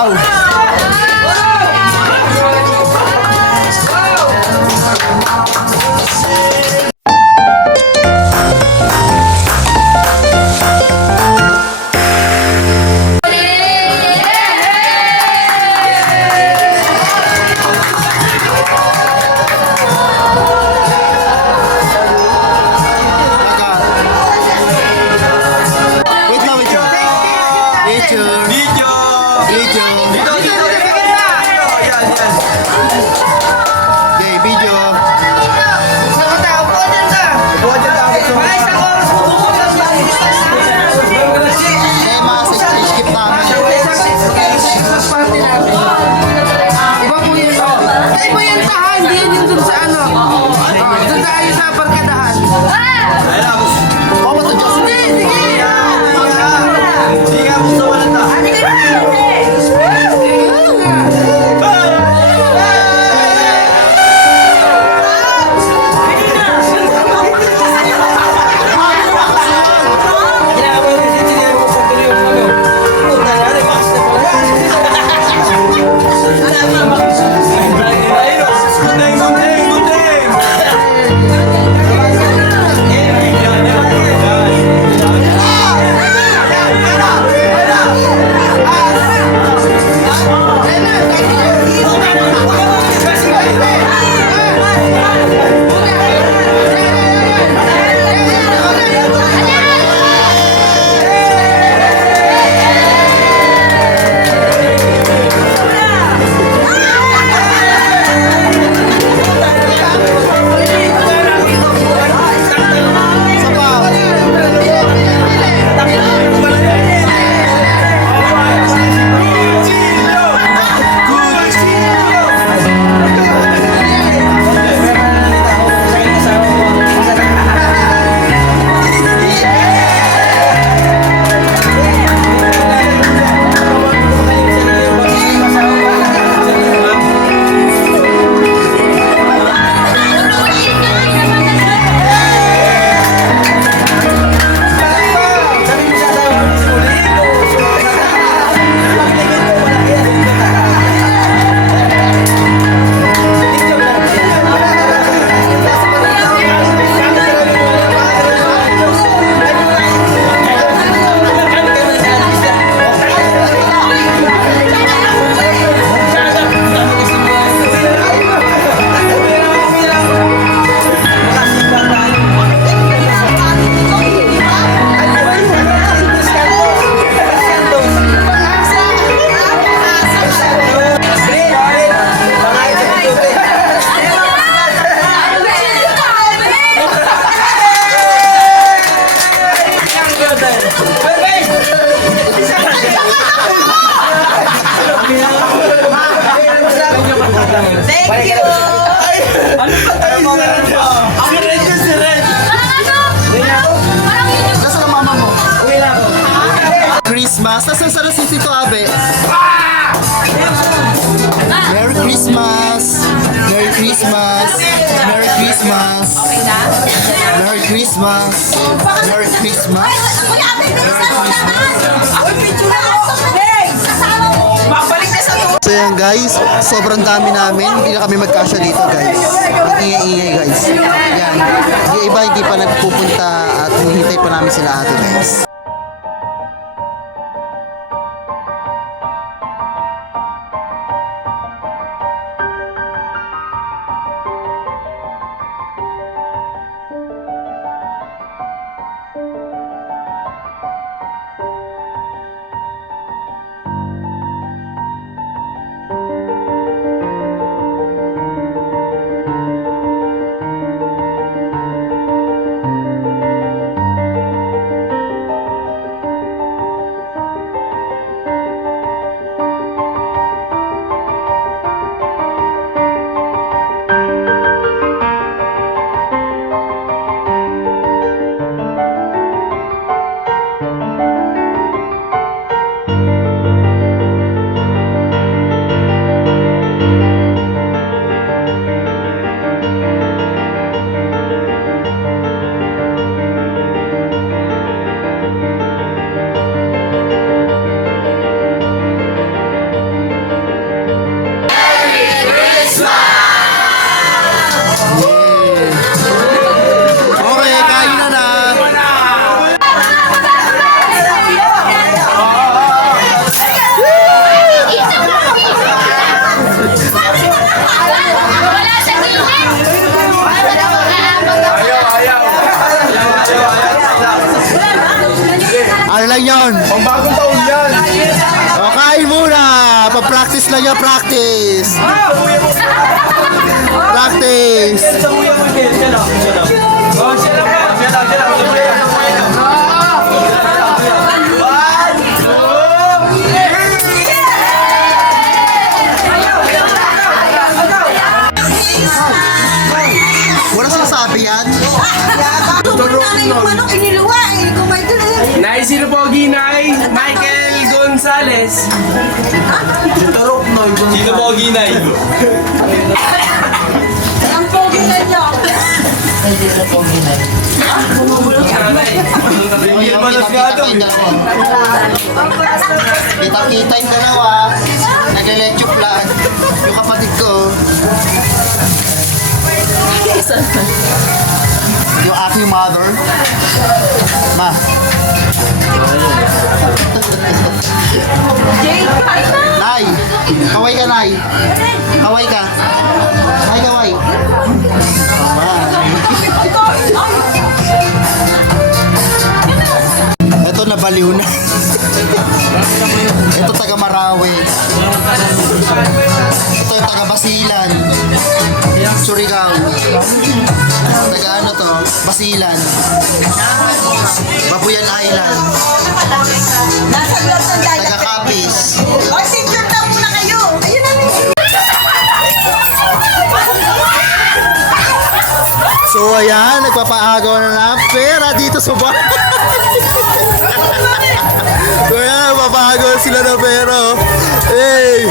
Wow! Wait lang, wait lang. Picture. Video! Video. Dito! Yan! Okay, video. Buwan dyan Tema sa skip namin. Iba yung tahan, hindi yan yung dun sa ano. Dun sa ayos sa barkadahan. Ayun na, boss. Oh, matadyo. Sige, sige. Hindi nga, boss, naman na. Thank you. Nasaan ang mama mo? Christmas. Nasaan sa si Tito Abe? Merry Christmas! Merry Christmas! Merry Christmas! Merry Christmas! Merry Christmas! So yan guys, sobrang dami namin. Hindi na kami magkasya dito guys. Ang ingay-ingay guys. Yan. Yung iba hindi pa nagpupunta at hinihintay pa namin sila ate guys. Ano lang yun? Pang bagong taon yan. O, kain muna. Pa-practice lang yan, practice. Practice. Sa kuya mo, Ken. Siya lang. Siya lang. Oh, siya lang ba? Siya lang. Siya lang. Sa kuya. Sa kuya. One, two, Wala sinasabi yan. Tumunta yung manok, iniluwa eh. Kumay doon eh. Nay, sino pogi, Nay? Michael Gonzalez. Sino po, Ginay? Ang pogi na niyo. Ringil malas nga ito. Kita-kita yung dalawa. Nag-electro plan. Yung kapatid ko. Yung aking mother. Ma. Jay, kain na. Nay. Kaway ka, Nay. Kaway ka. Nay, kaway. Ma. Ito nabaliw na. Ito taga Marawi. Ito yung taga Basilan. Surigao. Taga ano to? Basilan. Babuyan Island. Nasa loob ng Taga dagat. Capiz. O, picture daw muna kayo. Ayun na. So ayan, nagpapaagaw na ng pera dito sa bahay. So ayan, nagpapaagaw sila ng pera. Hey!